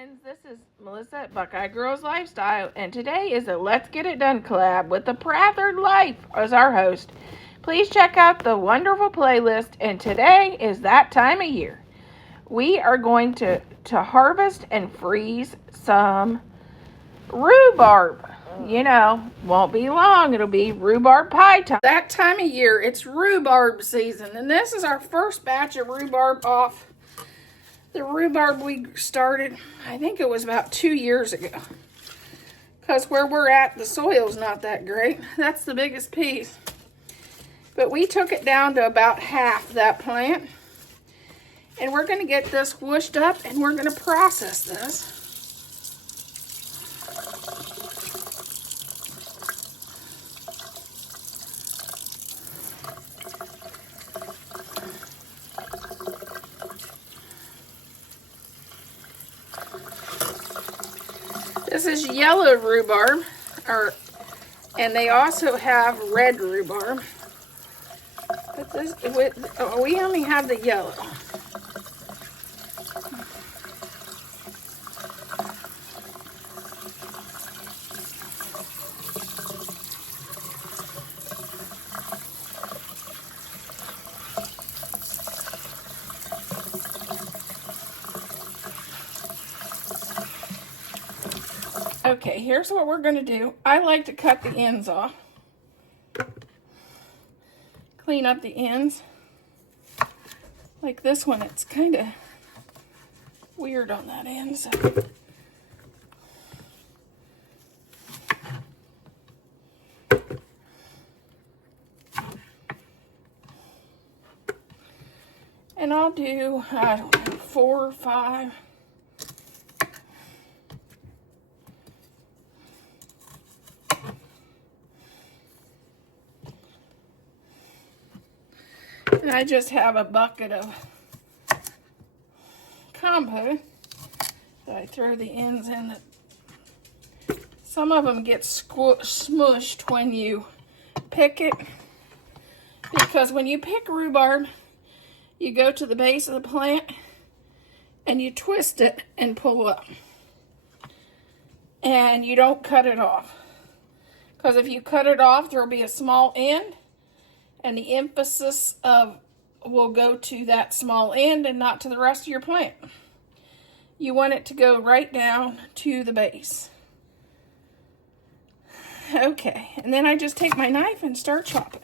friends, this is Melissa at Buckeye Girls Lifestyle, and today is a Let's Get It Done collab with the Prathered Life as our host. Please check out the wonderful playlist, and today is that time of year. We are going to harvest and freeze some rhubarb. You know, won't be long, it'll be rhubarb pie time. That time of year, it's rhubarb season, and this is our first batch of rhubarb off the rhubarb we started, I think it was about 2 years ago. Because where we're at, the soil's not that great. That's the biggest piece. But we took it down to about half that plant. And we're going to get this whooshed up and we're going to process this. This is yellow rhubarb, and they also have red rhubarb. But we only have the yellow. Okay, here's what we're going to do. I like to cut the ends off. Clean up the ends. Like this one, it's kind of weird on that end. So. And I'll do, I don't know, 4 or 5. And I just have a bucket of compost that I throw the ends in. Some of them get smushed when you pick it, because when you pick rhubarb, you go to the base of the plant and you twist it and pull up. And you don't cut it off. Because if you cut it off, there will be a small end, and the emphasis will go to that small end and not to the rest of your plant. You want it to go right down to the base. Okay, and then I just take my knife and start chopping.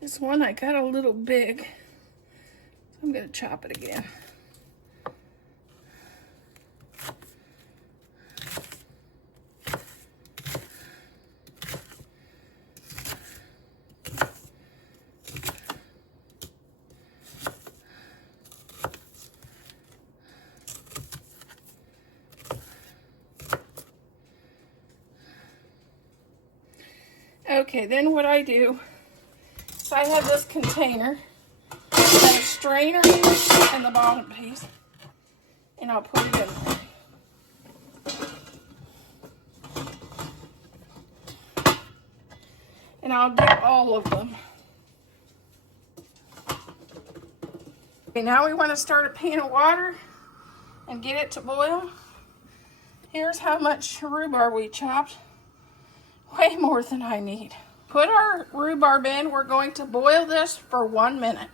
This one I got a little big, so I'm going to chop it again. Okay, then what I do, so I have this container, and a strainer and the bottom piece, and I'll put it in there. And I'll do all of them. Okay, now we want to start a pan of water and get it to boil. Here's how much rhubarb we chopped. Way more than I need. Put our rhubarb in. We're going to boil this for 1 minute.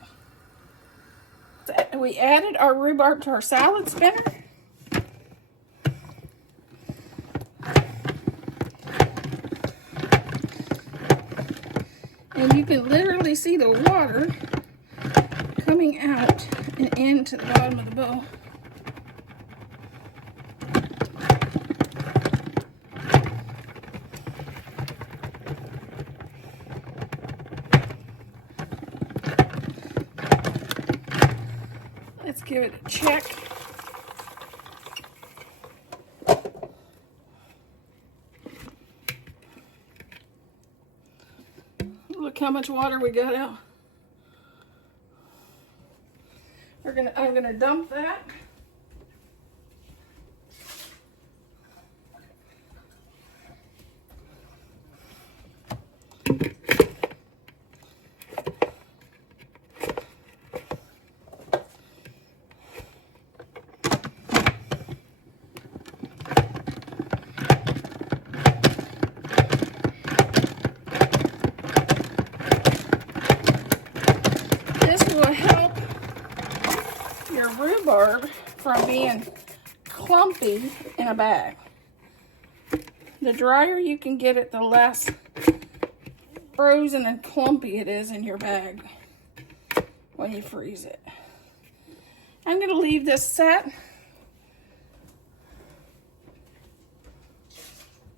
We added our rhubarb to our salad spinner. And you can literally see the water coming out and into the bottom of the bowl. give it a check. Look how much water we got out. I'm gonna dump that. This will help your rhubarb from being clumpy in a bag. The drier you can get it, the less frozen and clumpy it is in your bag when you freeze it. I'm going to leave this set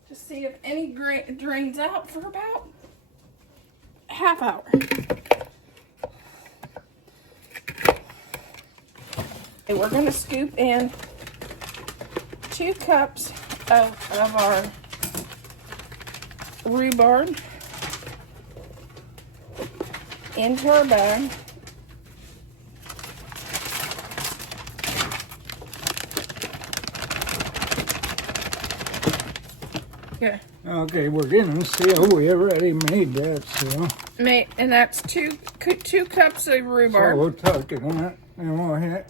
to see if any drains out for about a half hour. Okay, we're going to scoop in 2 cups of our rhubarb into our bag. Okay. Okay, we're getting seal. We already made that seal. And that's two cups of rhubarb. So we'll tuck it in it and we'll hit.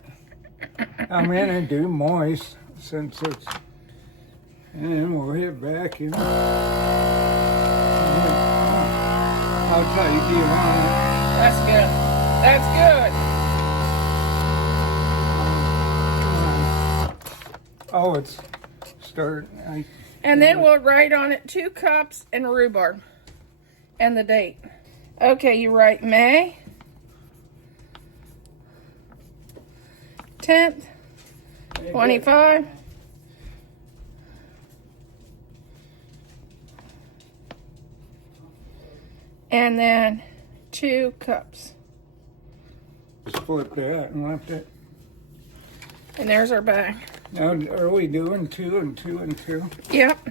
I'm gonna do moist since it's, and we'll hit back in. How tight do you want it? That's good. That's good. Oh, it's starting. And then we'll write on it 2 cups and rhubarb and the date. Okay, you write May 10th, 25. And then 2 cups. Just flip that and left it. And there's our bag. Now, are we doing 2 and 2 and 2? Yep.